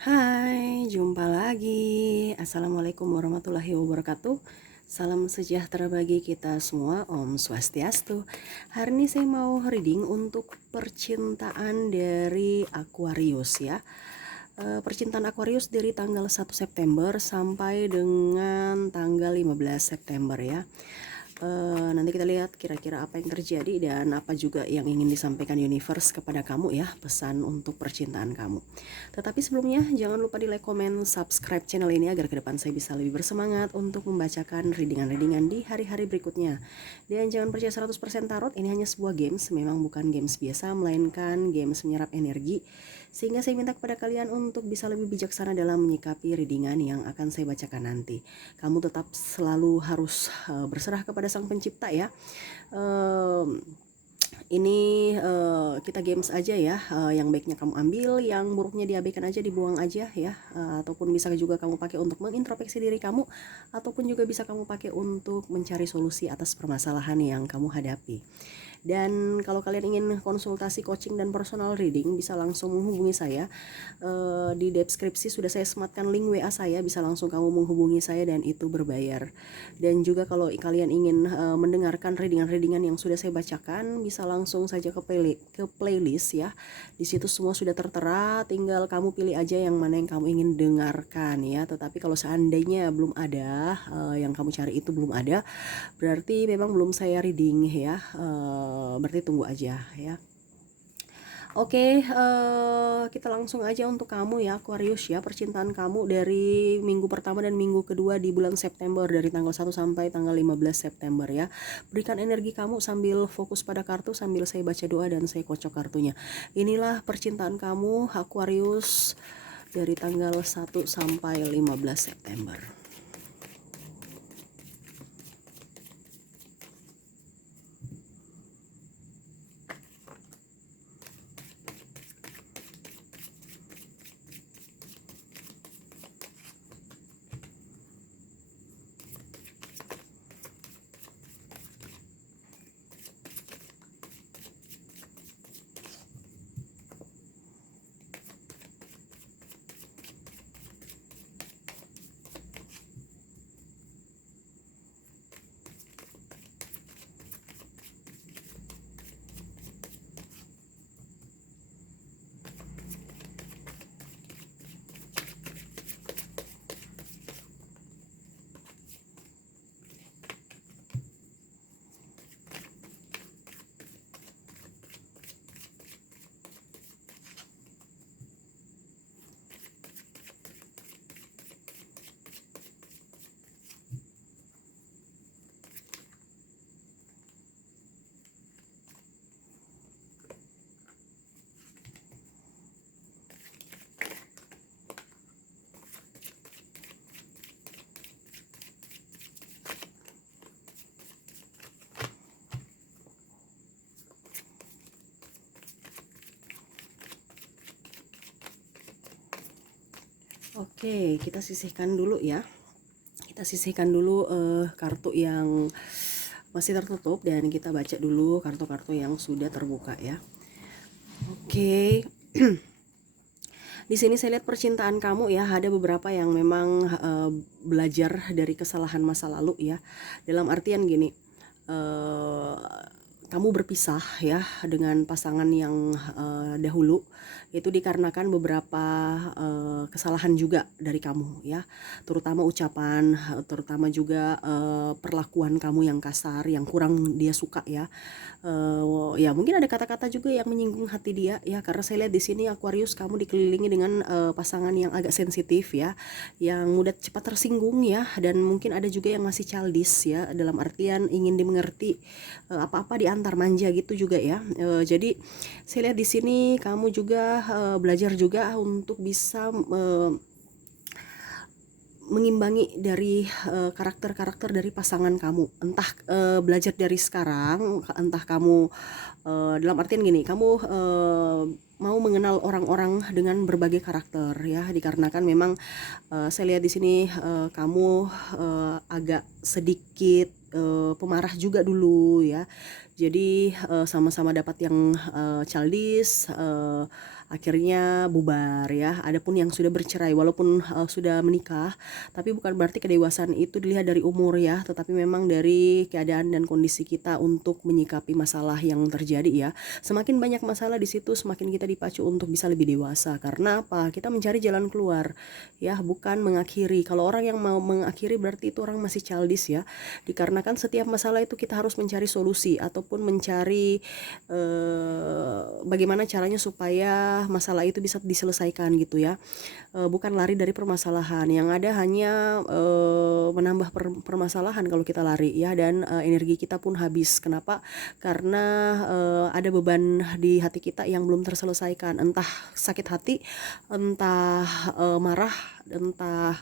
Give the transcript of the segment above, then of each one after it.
Hai, jumpa lagi. Assalamualaikum warahmatullahi wabarakatuh. Salam sejahtera bagi kita semua. Om Swastiastu. Hari ini saya mau reading untuk percintaan dari Aquarius ya. Percintaan Aquarius dari tanggal 1 September sampai dengan tanggal 15 September ya. Nanti kita lihat kira-kira apa yang terjadi dan apa juga yang ingin disampaikan universe kepada kamu ya, pesan untuk percintaan kamu. Tetapi sebelumnya jangan lupa di like, comment, subscribe channel ini agar ke depan saya bisa lebih bersemangat untuk membacakan readingan-readingan di hari-hari berikutnya. Dan jangan percaya 100% tarot, ini hanya sebuah games, memang bukan games biasa melainkan games menyerap energi. Sehingga saya minta kepada kalian untuk bisa lebih bijaksana dalam menyikapi readingan yang akan saya bacakan nanti. Kamu tetap selalu harus berserah kepada Sang Pencipta ya. Ini kita games aja ya, yang baiknya kamu ambil, yang buruknya diabaikan aja, dibuang aja ya, ataupun bisa juga kamu pakai untuk mengintrospeksi diri kamu, ataupun juga bisa kamu pakai untuk mencari solusi atas permasalahan yang kamu hadapi. Dan kalau kalian ingin konsultasi coaching dan personal reading, bisa langsung menghubungi saya. Di deskripsi sudah saya sematkan link WA saya, bisa langsung kamu menghubungi saya dan itu berbayar. Dan juga kalau kalian ingin mendengarkan readingan-readingan yang sudah saya bacakan, bisa langsung saja ke playlist ya. Di situ semua sudah tertera, tinggal kamu pilih aja yang mana yang kamu ingin dengarkan ya. Tetapi kalau seandainya belum ada, yang kamu cari itu belum ada, berarti memang belum saya reading ya. Berarti tunggu aja ya. Oke, kita langsung aja untuk kamu ya Aquarius ya, percintaan kamu dari minggu pertama dan minggu kedua di bulan September, dari tanggal 1 sampai tanggal 15 September ya. Berikan energi kamu sambil fokus pada kartu, sambil saya baca doa dan saya kocok kartunya. Inilah percintaan kamu Aquarius dari tanggal 1 sampai 15 September. Oke, kita sisihkan dulu ya. Kita sisihkan dulu kartu yang masih tertutup dan kita baca dulu kartu-kartu yang sudah terbuka ya. Oke. Di sini saya lihat percintaan kamu ya, ada beberapa yang memang belajar dari kesalahan masa lalu ya. Dalam artian gini, kamu berpisah ya dengan pasangan yang dahulu, itu dikarenakan beberapa kesalahan juga dari kamu ya, terutama ucapan, terutama juga perlakuan kamu yang kasar, yang kurang dia suka ya. Ya mungkin ada kata-kata juga yang menyinggung hati dia ya, karena saya lihat di sini Aquarius kamu dikelilingi dengan pasangan yang agak sensitif ya, yang mudah cepat tersinggung ya, dan mungkin ada juga yang masih childish ya, dalam artian ingin dimengerti, apa-apa diantar manja gitu juga ya. Jadi saya lihat di sini kamu juga belajar juga untuk bisa mengimbangi dari karakter-karakter dari pasangan kamu, entah belajar dari sekarang, entah kamu dalam artian gini, kamu mau mengenal orang-orang dengan berbagai karakter ya, dikarenakan memang saya lihat di sini kamu agak sedikit pemarah juga dulu ya. Jadi sama-sama dapat yang childish, akhirnya bubar ya. Adapun yang sudah bercerai walaupun sudah menikah, tapi bukan berarti kedewasaan itu dilihat dari umur ya, tetapi memang dari keadaan dan kondisi kita untuk menyikapi masalah yang terjadi ya. Semakin banyak masalah di situ, semakin kita dipacu untuk bisa lebih dewasa. Karena apa? Kita mencari jalan keluar ya, bukan mengakhiri. Kalau orang yang mau mengakhiri berarti itu orang masih childish ya. Dikarenakan setiap masalah itu kita harus mencari solusi ataupun mencari bagaimana caranya supaya masalah itu bisa diselesaikan gitu ya. Bukan lari dari permasalahan. Yang ada hanya menambah permasalahan kalau kita lari ya, dan energi kita pun habis. Kenapa? Karena ada beban di hati kita yang belum terselesaikan, entah sakit hati, entah marah, entah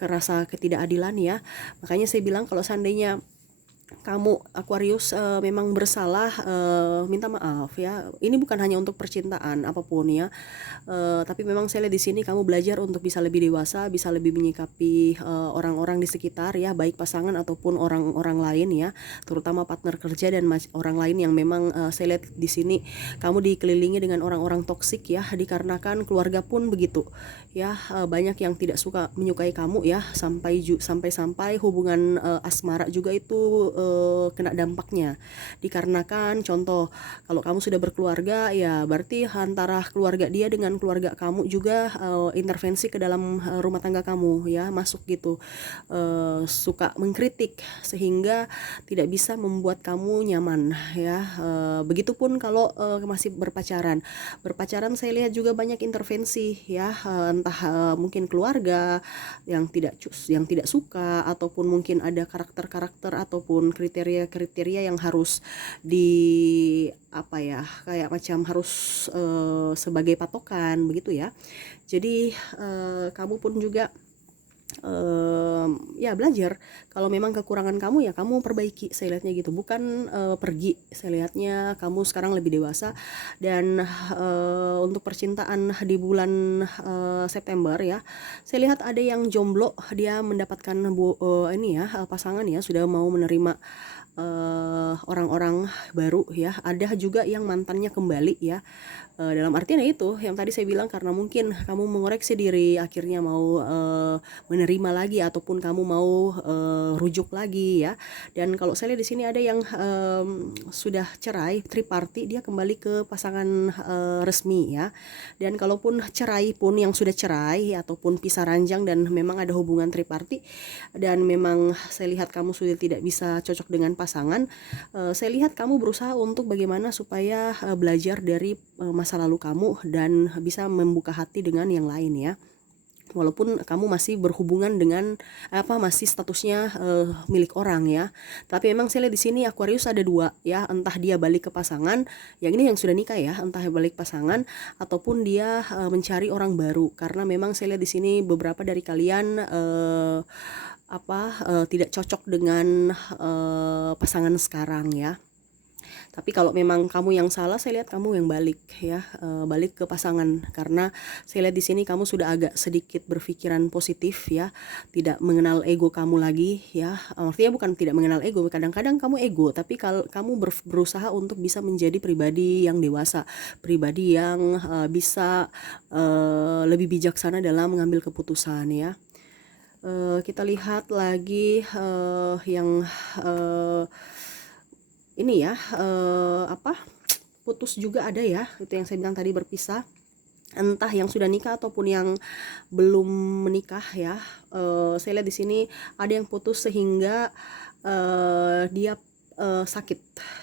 kerasa ketidakadilan ya. Makanya saya bilang kalau seandainya kamu Aquarius memang bersalah, minta maaf ya. Ini bukan hanya untuk percintaan apapun ya, tapi memang saya lihat di sini kamu belajar untuk bisa lebih dewasa, bisa lebih menyikapi orang-orang di sekitar ya, baik pasangan ataupun orang-orang lain ya, terutama partner kerja dan orang lain yang memang saya lihat di sini kamu dikelilingi dengan orang-orang toksik ya, dikarenakan keluarga pun begitu ya. Banyak yang tidak suka menyukai kamu ya, sampai hubungan asmara juga itu kena dampaknya. Dikarenakan contoh, kalau kamu sudah berkeluarga ya berarti antara keluarga dia dengan keluarga kamu juga intervensi ke dalam rumah tangga kamu ya, masuk gitu, suka mengkritik sehingga tidak bisa membuat kamu nyaman ya. Begitupun kalau masih berpacaran saya lihat juga banyak intervensi ya, entah mungkin keluarga yang tidak suka, ataupun mungkin ada karakter-karakter ataupun kriteria-kriteria yang harus di apa ya, kayak macam harus sebagai patokan begitu ya. Jadi kamu pun juga ya belajar kalau memang kekurangan kamu ya kamu perbaiki, saya lihatnya gitu, bukan pergi. Saya lihatnya kamu sekarang lebih dewasa. Dan untuk percintaan di bulan September ya, saya lihat ada yang jomblo, dia mendapatkan ini ya, pasangan ya, sudah mau menerima orang-orang baru ya. Ada juga yang mantannya kembali ya, dalam artian itu yang tadi saya bilang, karena mungkin kamu mengoreksi diri, akhirnya mau menerima lagi, ataupun kamu mau rujuk lagi ya. Dan kalau saya lihat di sini ada yang sudah cerai triparty, dia kembali ke pasangan resmi ya. Dan kalaupun cerai pun, yang sudah cerai ataupun pisah ranjang dan memang ada hubungan triparty, dan memang saya lihat kamu sudah tidak bisa cocok dengan pasangan, saya lihat kamu berusaha untuk bagaimana supaya belajar dari masa lalu kamu dan bisa membuka hati dengan yang lain ya. Walaupun kamu masih berhubungan dengan masih statusnya milik orang ya, tapi memang saya lihat di sini Aquarius ada dua ya, entah dia balik ke pasangan, yang ini yang sudah nikah ya, entah balik pasangan ataupun dia mencari orang baru, karena memang saya lihat di sini beberapa dari kalian tidak cocok dengan pasangan sekarang ya. Tapi kalau memang kamu yang salah, saya lihat kamu yang balik ya, balik ke pasangan, karena saya lihat di sini kamu sudah agak sedikit berpikiran positif ya, tidak mengenal ego kamu lagi ya. Artinya bukan tidak mengenal ego, kadang-kadang kamu ego, tapi kalau kamu berusaha untuk bisa menjadi pribadi yang dewasa, pribadi yang bisa lebih bijaksana dalam mengambil keputusan ya. Kita lihat lagi yang ini ya, putus juga ada ya, itu yang saya bilang tadi, berpisah, entah yang sudah nikah ataupun yang belum menikah ya. Saya lihat di sini ada yang putus sehingga dia sakit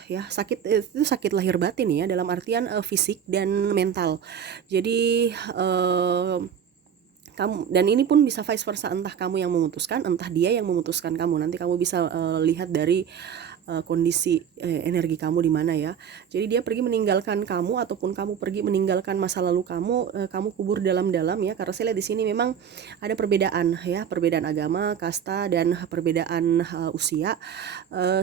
ya, sakit itu sakit lahir batin ya, dalam artian fisik dan mental. Jadi kamu, dan ini pun bisa vice versa, entah kamu yang memutuskan, entah dia yang memutuskan kamu. Nanti kamu bisa lihat dari kondisi energi kamu di mana ya. Jadi dia pergi meninggalkan kamu, ataupun kamu pergi meninggalkan masa lalu kamu, kamu kubur dalam-dalam ya. Karena saya lihat di sini memang ada perbedaan ya, perbedaan agama, kasta, dan perbedaan usia.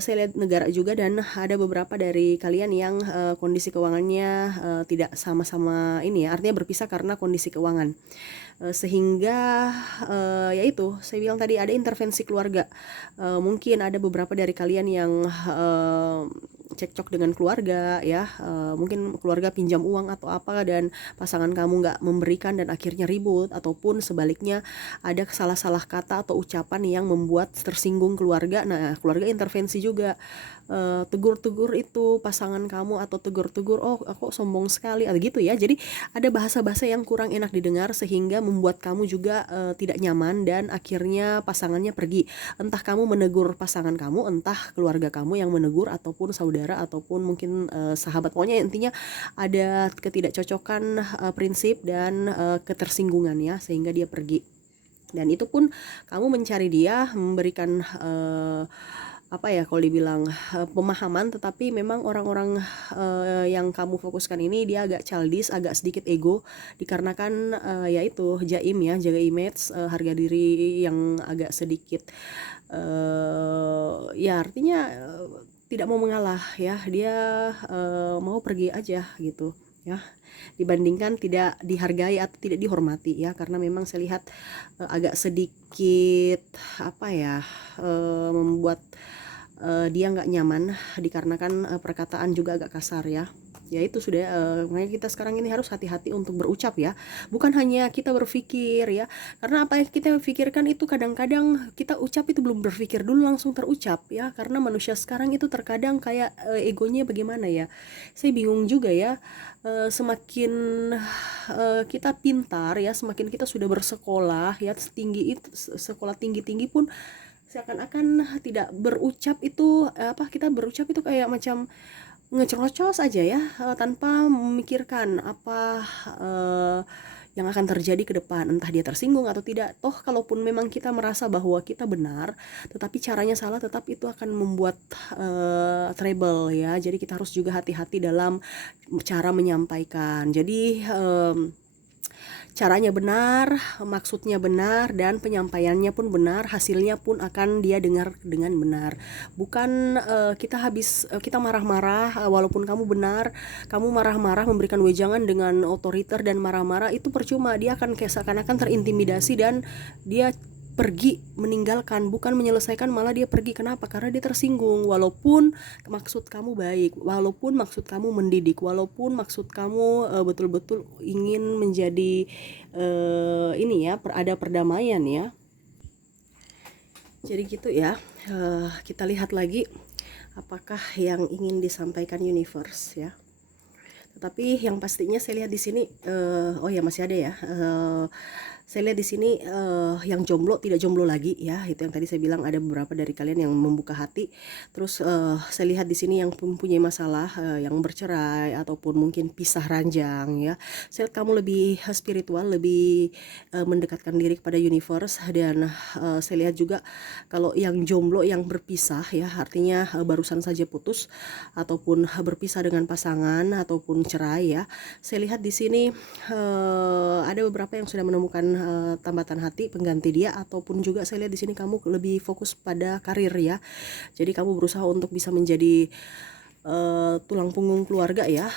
Saya lihat negara juga, dan ada beberapa dari kalian yang kondisi keuangannya tidak sama-sama ini ya, artinya berpisah karena kondisi keuangan. Sehingga yaitu saya bilang tadi ada intervensi keluarga. Mungkin ada beberapa dari kalian yang cekcok dengan keluarga ya, mungkin keluarga pinjam uang atau apa dan pasangan kamu nggak memberikan dan akhirnya ribut, ataupun sebaliknya ada salah-salah kata atau ucapan yang membuat tersinggung keluarga. Nah, keluarga intervensi juga, tegur-tegur itu pasangan kamu, atau tegur-tegur, oh aku sombong sekali atau gitu ya. Jadi ada bahasa-bahasa yang kurang enak didengar sehingga membuat kamu juga tidak nyaman dan akhirnya pasangannya pergi. Entah kamu menegur pasangan kamu, entah keluarga kamu yang menegur, ataupun saudara, ataupun mungkin sahabat. Pokoknya intinya ada ketidakcocokan prinsip dan ketersinggungan ya, sehingga dia pergi. Dan itu pun kamu mencari dia, memberikan apa ya kalau dibilang pemahaman, tetapi memang orang-orang yang kamu fokuskan ini dia agak childish, agak sedikit ego, dikarenakan yaitu jaim ya, jaga image, harga diri yang agak sedikit ya artinya tidak mau mengalah ya, dia mau pergi aja gitu ya, dibandingkan tidak dihargai atau tidak dihormati ya, karena memang saya lihat agak sedikit apa ya, membuat dia nggak nyaman dikarenakan perkataan juga agak kasar ya. Ya itu sudah, makanya kita sekarang ini harus hati-hati untuk berucap ya, bukan hanya kita berpikir ya, karena apa yang kita pikirkan itu kadang-kadang kita ucap itu belum berpikir dulu langsung terucap ya, karena manusia sekarang itu terkadang kayak egonya bagaimana ya, saya bingung juga ya. Semakin kita pintar ya, semakin kita sudah bersekolah ya, tinggi itu sekolah tinggi-tinggi pun seakan-akan tidak berucap itu kita berucap itu kayak macam ngecerocos aja ya, tanpa memikirkan apa yang akan terjadi ke depan, entah dia tersinggung atau tidak. Toh kalaupun memang kita merasa bahwa kita benar tetapi caranya salah, tetap itu akan membuat trouble ya. Jadi kita harus juga hati-hati dalam cara menyampaikan. Jadi caranya benar, maksudnya benar, dan penyampaiannya pun benar, hasilnya pun akan dia dengar dengan benar. Bukan kita marah-marah, walaupun kamu benar, kamu marah-marah memberikan wejangan dengan otoriter dan marah-marah, itu percuma, dia akan kayak seakan-akan terintimidasi dan dia pergi, meninggalkan, bukan menyelesaikan, malah dia pergi. Kenapa? Karena dia tersinggung. Walaupun maksud kamu baik, walaupun maksud kamu mendidik, walaupun maksud kamu betul-betul ingin menjadi ini ya, ada perdamaian ya. Jadi gitu ya. Kita lihat lagi apakah yang ingin disampaikan universe ya. Tetapi yang pastinya saya lihat di sini, oh ya masih ada ya. Saya lihat di sini yang jomblo tidak jomblo lagi ya, itu yang tadi saya bilang ada beberapa dari kalian yang membuka hati. Terus saya lihat di sini yang mempunyai masalah, yang bercerai ataupun mungkin pisah ranjang ya. Saya lihat kamu lebih spiritual, lebih mendekatkan diri kepada universe, dan saya lihat juga kalau yang jomblo yang berpisah ya, artinya barusan saja putus ataupun berpisah dengan pasangan ataupun cerai ya. Saya lihat di sini ada beberapa yang sudah menemukan tambatan hati pengganti dia, ataupun juga saya lihat di sini kamu lebih fokus pada karir ya. Jadi kamu berusaha untuk bisa menjadi tulang punggung keluarga ya,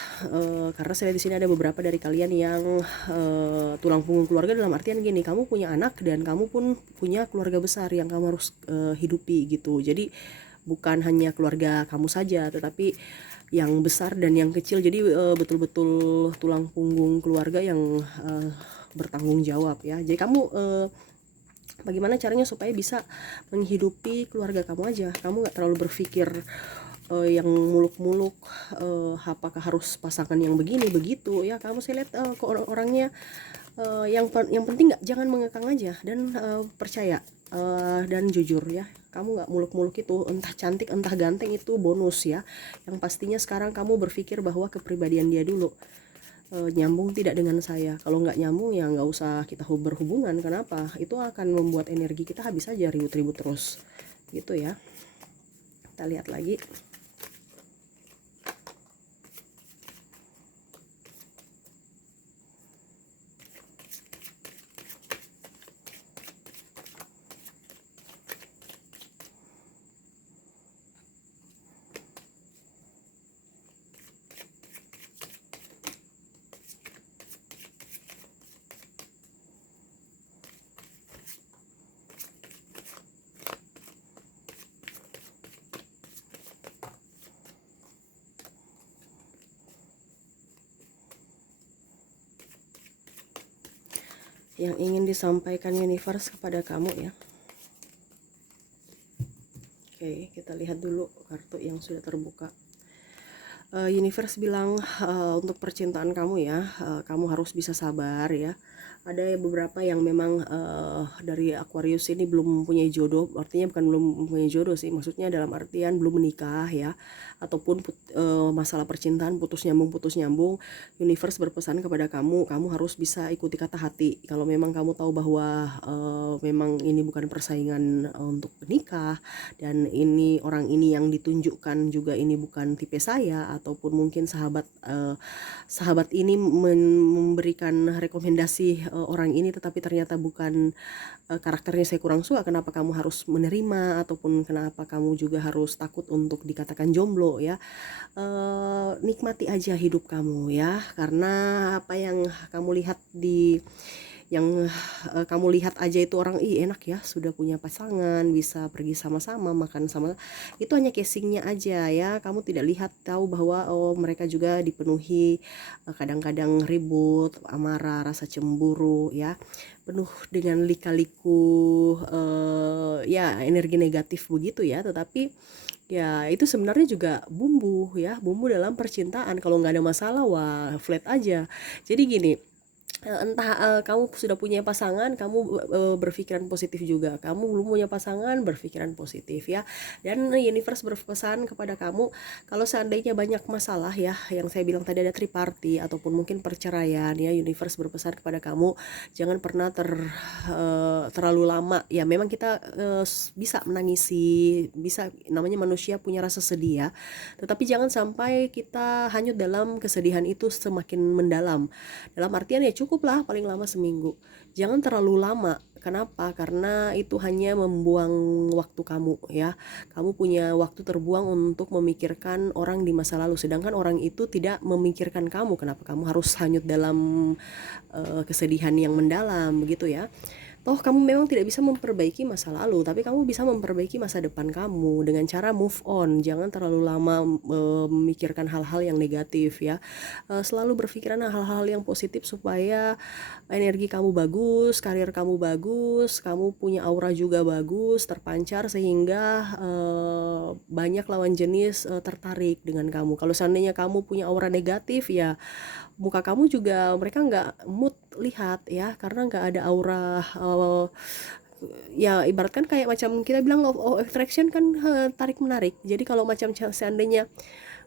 karena saya lihat di sini ada beberapa dari kalian yang tulang punggung keluarga dalam artian gini, kamu punya anak dan kamu pun punya keluarga besar yang kamu harus hidupi gitu. Jadi bukan hanya keluarga kamu saja, tetapi yang besar dan yang kecil. Jadi betul-betul tulang punggung keluarga yang bertanggung jawab ya. Jadi kamu bagaimana caranya supaya bisa menghidupi keluarga kamu aja. Kamu gak terlalu berpikir yang muluk-muluk, apakah harus pasangan yang begini begitu ya. Kamu saya lihat ke orang-orangnya yang penting jangan mengekang aja, dan percaya dan jujur ya. Kamu gak muluk-muluk itu, entah cantik entah ganteng itu bonus ya. Yang pastinya sekarang kamu berpikir bahwa kepribadian dia dulu nyambung tidak dengan saya. Kalau nggak nyambung ya nggak usah kita berhubungan. Kenapa? Itu akan membuat energi kita habis aja, ribut-ribut terus gitu ya. Kita lihat lagi. yang ingin disampaikan universe kepada kamu ya. Oke, kita lihat dulu kartu yang sudah terbuka. Universe bilang untuk percintaan kamu ya, kamu harus bisa sabar ya. Ada beberapa yang memang dari Aquarius ini belum mempunyai jodoh, artinya bukan belum mempunyai jodoh sih, maksudnya dalam artian belum menikah ya, ataupun masalah percintaan putus nyambung. Universe berpesan kepada kamu, kamu harus bisa ikuti kata hati. Kalau memang kamu tahu bahwa memang ini bukan persaingan untuk menikah, dan ini orang ini yang ditunjukkan juga ini bukan tipe saya, ataupun mungkin sahabat ini memberikan rekomendasi orang ini tetapi ternyata bukan karakternya saya kurang suka, kenapa kamu harus menerima, ataupun kenapa kamu juga harus takut untuk dikatakan jomblo ya. Nikmati aja hidup kamu ya, karena apa yang kamu lihat kamu lihat aja itu orang enak ya, sudah punya pasangan, bisa pergi sama-sama, makan sama, itu hanya casingnya aja ya. Kamu tidak lihat tahu bahwa mereka juga dipenuhi kadang-kadang ribut, amarah, rasa cemburu ya, penuh dengan lika-liku ya energi negatif begitu ya. Tetapi ya itu sebenarnya juga bumbu ya, bumbu dalam percintaan. Kalau nggak ada masalah wah flat aja. Jadi gini, entah kamu sudah punya pasangan, kamu berpikiran positif juga. Kamu belum punya pasangan, berpikiran positif ya. Dan universe berpesan kepada kamu, kalau seandainya banyak masalah ya, yang saya bilang tadi ada triparty ataupun mungkin perceraian ya, universe berpesan kepada kamu jangan pernah terlalu lama ya. Memang kita bisa menangisi, bisa, namanya manusia punya rasa sedih ya, tetapi jangan sampai kita hanyut dalam kesedihan itu semakin mendalam. Dalam artian ya cukuplah paling lama seminggu, jangan terlalu lama. Kenapa? Karena itu hanya membuang waktu kamu ya. Kamu punya waktu terbuang untuk memikirkan orang di masa lalu, sedangkan orang itu tidak memikirkan kamu. Kenapa kamu harus hanyut dalam kesedihan yang mendalam begitu ya. Toh kamu memang tidak bisa memperbaiki masa lalu, tapi kamu bisa memperbaiki masa depan kamu dengan cara move on. Jangan terlalu lama memikirkan hal-hal yang negatif ya. Selalu berpikiran hal-hal yang positif supaya energi kamu bagus, karir kamu bagus, kamu punya aura juga bagus, terpancar, sehingga banyak lawan jenis tertarik dengan kamu. Kalau seandainya kamu punya aura negatif ya, muka kamu juga mereka nggak mood lihat ya, karena nggak ada aura ya, ibaratkan kayak macam kita bilang law of attraction kan, tarik menarik. Jadi kalau macam seandainya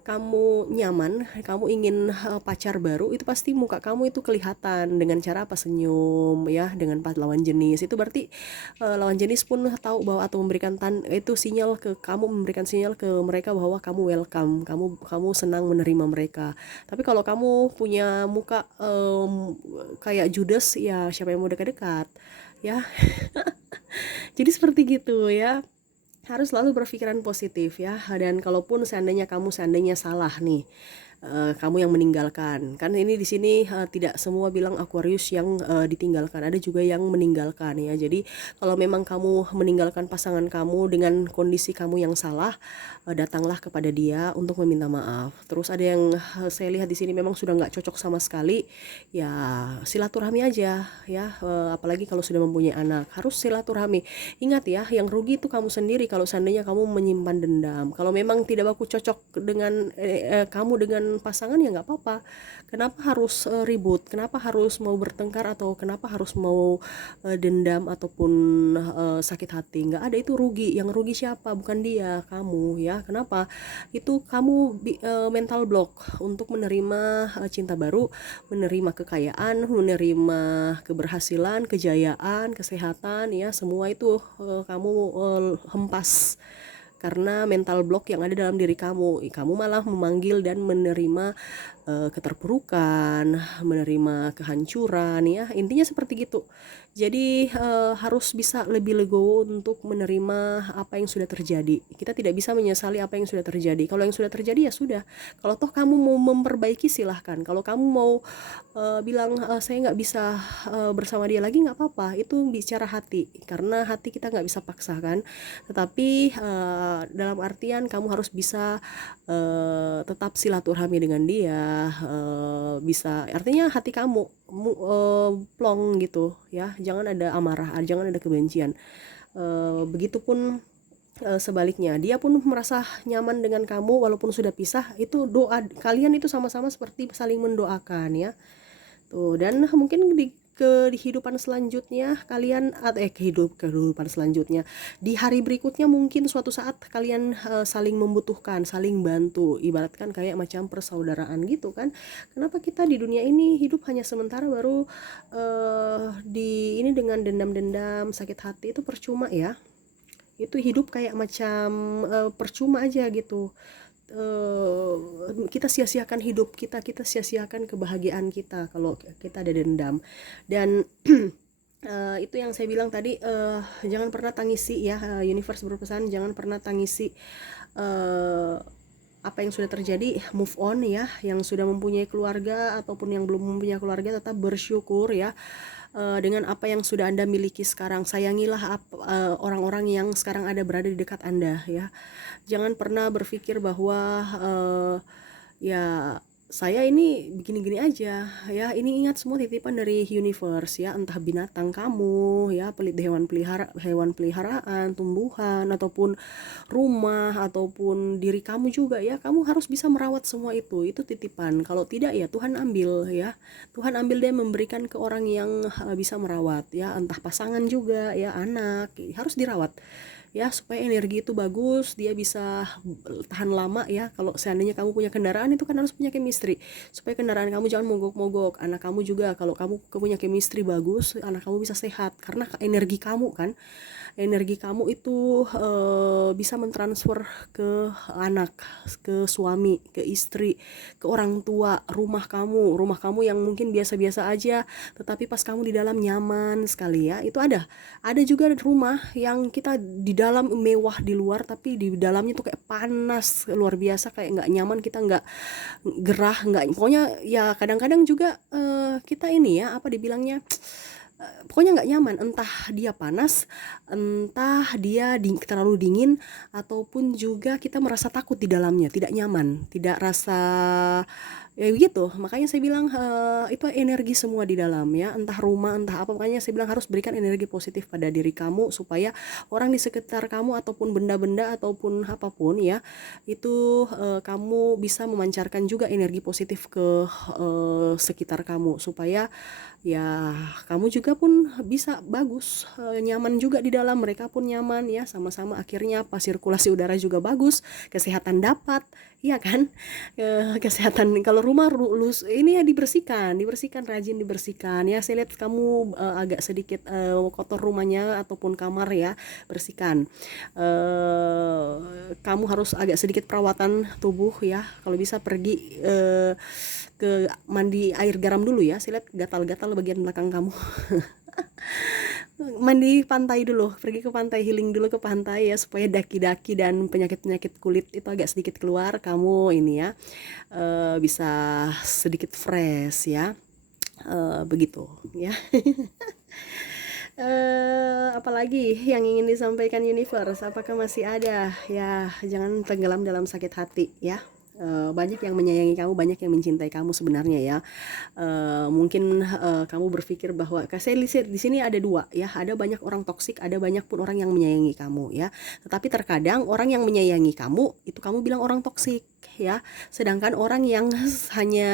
kamu nyaman, kamu ingin pacar baru, itu pasti muka kamu itu kelihatan dengan cara apa, senyum ya, dengan lawan jenis. Itu berarti lawan jenis pun tahu bahwa, atau memberikan itu sinyal ke kamu, memberikan sinyal ke mereka bahwa kamu welcome, kamu senang menerima mereka. Tapi kalau kamu punya muka kayak Judas ya, siapa yang mau dekat-dekat ya. Jadi seperti gitu ya, harus selalu berpikiran positif ya. Dan kalaupun seandainya salah nih, kamu yang meninggalkan, kan ini di sini tidak semua bilang Aquarius yang ditinggalkan, ada juga yang meninggalkan ya. Jadi kalau memang kamu meninggalkan pasangan kamu dengan kondisi kamu yang salah, datanglah kepada dia untuk meminta maaf. Terus ada yang saya lihat di sini memang sudah nggak cocok sama sekali, ya silaturahmi aja ya. Apalagi kalau sudah mempunyai anak, harus silaturahmi. Ingat ya, yang rugi itu kamu sendiri kalau seandainya kamu menyimpan dendam. Kalau memang tidak baku cocok dengan kamu dengan pasangan ya nggak apa-apa. Kenapa harus ribut? Kenapa harus mau bertengkar, atau kenapa harus mau dendam ataupun sakit hati? Nggak ada, itu rugi. Yang rugi siapa? Bukan dia, kamu ya. Kenapa? Itu kamu mental block untuk menerima cinta baru, menerima kekayaan, menerima keberhasilan, kejayaan, kesehatan ya, semua itu kamu hempas karena mental block yang ada dalam diri kamu. Kamu malah memanggil dan menerima keterpurukan, menerima kehancuran ya, intinya seperti gitu. Jadi harus bisa lebih legowo untuk menerima apa yang sudah terjadi. Kita tidak bisa menyesali apa yang sudah terjadi. Kalau yang sudah terjadi ya sudah. Kalau toh kamu mau memperbaiki silahkan. Kalau kamu mau bilang saya nggak bisa bersama dia lagi, nggak apa-apa. Itu bicara hati, karena hati kita nggak bisa paksakan. Tetapi dalam artian kamu harus bisa tetap silaturahmi dengan dia bisa artinya hati kamu plong gitu ya, jangan ada amarah, jangan ada kebencian. Begitupun sebaliknya, dia pun merasa nyaman dengan kamu walaupun sudah pisah. Itu doa kalian itu sama-sama seperti saling mendoakan ya. Tuh, dan mungkin di kehidupan selanjutnya kalian kehidupan selanjutnya di hari berikutnya mungkin suatu saat kalian saling membutuhkan, saling bantu, ibaratkan kayak macam persaudaraan gitu kan. Kenapa kita di dunia ini hidup hanya sementara, baru di ini dengan dendam-dendam, sakit hati, itu percuma ya. Itu hidup kayak macam percuma aja gitu. Kita sia-siakan hidup kita, kita sia-siakan kebahagiaan kita kalau kita ada dendam. Dan itu yang saya bilang tadi, jangan pernah tangisi ya, universe berpesan jangan pernah tangisi apa yang sudah terjadi, move on ya. Yang sudah mempunyai keluarga ataupun yang belum mempunyai keluarga, tetap bersyukur ya dengan apa yang sudah Anda miliki sekarang. Sayangilah orang-orang yang sekarang berada di dekat Anda ya. Jangan pernah berpikir bahwa ya saya ini begini-gini aja ya. Ini ingat semua titipan dari universe ya, entah binatang kamu ya, hewan peliharaan, tumbuhan, ataupun rumah, ataupun diri kamu juga ya. Kamu harus bisa merawat semua itu titipan. Kalau tidak ya Tuhan ambil ya. Tuhan ambil dan memberikan ke orang yang bisa merawat ya, entah pasangan juga ya, anak, harus dirawat ya, supaya energi itu bagus, dia bisa tahan lama ya. Kalau seandainya kamu punya kendaraan, itu kan harus punya chemistry, supaya kendaraan kamu jangan mogok-mogok. Anak kamu juga, kalau kamu punya chemistry bagus, anak kamu bisa sehat, karena energi kamu kan, energi kamu itu bisa mentransfer ke anak, ke suami, ke istri, ke orang tua, rumah kamu yang mungkin biasa-biasa aja, tetapi pas kamu di dalam nyaman sekali ya. Itu ada juga rumah yang kita di dalam mewah di luar, tapi di dalamnya tuh kayak panas luar biasa, kayak nggak nyaman, kita nggak gerah, nggak, pokoknya ya. Kadang-kadang juga kita ini ya, apa dibilangnya, pokoknya nggak nyaman, entah dia panas, entah dia terlalu dingin, ataupun juga kita merasa takut di dalamnya, tidak nyaman, tidak rasa ya gitu. Makanya saya bilang itu energi semua di dalam ya, entah rumah, entah apa. Makanya saya bilang harus berikan energi positif pada diri kamu, supaya orang di sekitar kamu ataupun benda-benda ataupun apapun ya, itu kamu bisa memancarkan juga energi positif ke sekitar kamu, supaya ya kamu juga pun bisa bagus, nyaman juga di dalam, mereka pun nyaman ya, sama-sama. Akhirnya apa, sirkulasi udara juga bagus, kesehatan dapat, iya kan. Kesehatan, kalau rumah ini ya dibersihkan, rajin dibersihkan ya. Saya lihat kamu agak sedikit kotor rumahnya ataupun kamar ya, bersihkan. Kamu harus agak sedikit perawatan tubuh ya, kalau bisa pergi ke mandi air garam dulu ya. Saya lihat gatal-gatal bagian belakang kamu. Mandi pantai dulu, pergi ke pantai, healing dulu ke pantai ya, supaya daki-daki dan penyakit-penyakit kulit itu agak sedikit keluar. Kamu ini ya bisa sedikit fresh ya, begitu ya. Apalagi yang ingin disampaikan universe, apakah masih ada ya? Jangan tenggelam dalam sakit hati ya. Banyak yang menyayangi kamu, banyak yang mencintai kamu sebenarnya ya. Mungkin kamu berpikir bahwa, saya lihat di sini ada dua ya, ada banyak orang toksik, ada banyak pun orang yang menyayangi kamu ya. Tetapi terkadang orang yang menyayangi kamu itu kamu bilang orang toksik ya, sedangkan orang yang hanya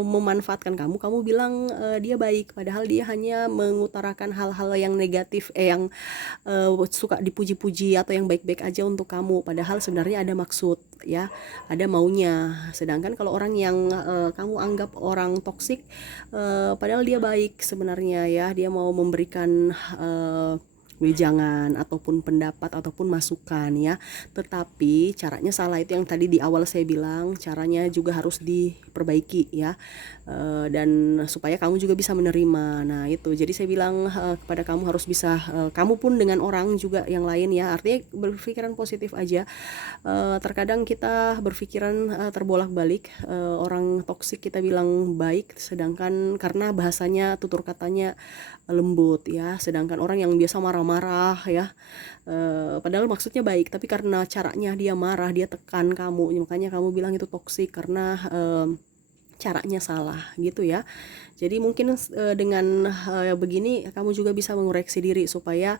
memanfaatkan kamu bilang dia baik, padahal dia hanya mengutarakan hal-hal yang negatif, yang suka dipuji-puji atau yang baik-baik aja untuk kamu, padahal sebenarnya ada maksud ya, ada maunya. Sedangkan kalau orang yang kamu anggap orang toksik, padahal dia baik sebenarnya ya, dia mau memberikan wejangan ataupun pendapat ataupun masukan ya, tetapi caranya salah. Itu yang tadi di awal saya bilang, caranya juga harus diperbaiki ya, dan supaya kamu juga bisa menerima. Nah itu, jadi saya bilang kepada kamu harus bisa, kamu pun dengan orang juga yang lain ya, artinya berpikiran positif aja. Terkadang kita berpikiran terbolak-balik, orang toksik kita bilang baik, sedangkan karena bahasanya, tutur katanya lembut ya, sedangkan orang yang biasa marah-marah ya, padahal maksudnya baik, tapi karena caranya dia marah, dia tekan kamu, makanya kamu bilang itu toksik. Karena caranya salah gitu ya. Jadi mungkin dengan begini kamu juga bisa mengoreksi diri supaya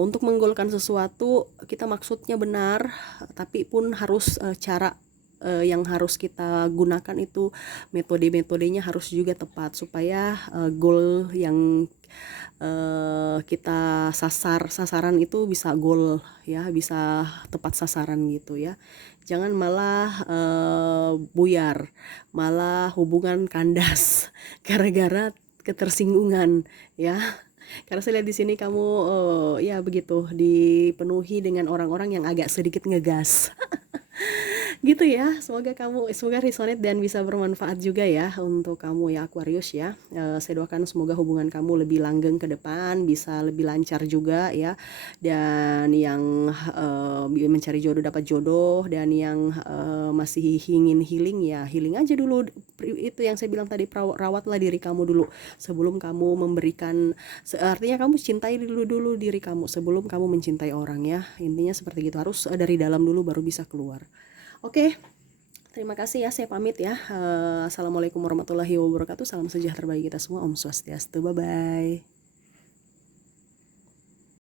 untuk menggolkan sesuatu kita maksudnya benar, tapi pun harus cara yang harus kita gunakan itu metode-metodenya harus juga tepat supaya goal yang kita sasaran itu bisa goal ya, bisa tepat sasaran gitu ya. Jangan malah buyar, malah hubungan kandas gara-gara ketersinggungan ya. Karena saya lihat di sini kamu ya begitu dipenuhi dengan orang-orang yang agak sedikit ngegas. Gitu ya, semoga resonate dan bisa bermanfaat juga ya untuk kamu ya Aquarius ya. Saya doakan semoga hubungan kamu lebih langgeng ke depan, bisa lebih lancar juga ya. Dan yang mencari jodoh dapat jodoh, dan yang masih ingin healing ya healing aja dulu. Itu yang saya bilang tadi, rawatlah diri kamu dulu sebelum kamu memberikan, artinya kamu cintai dulu diri kamu sebelum kamu mencintai orang ya. Intinya seperti gitu, harus dari dalam dulu baru bisa keluar. Oke, terima kasih ya, saya pamit ya. Assalamualaikum warahmatullahi wabarakatuh. Salam sejahtera bagi kita semua. Om Swastiastu. Bye-bye.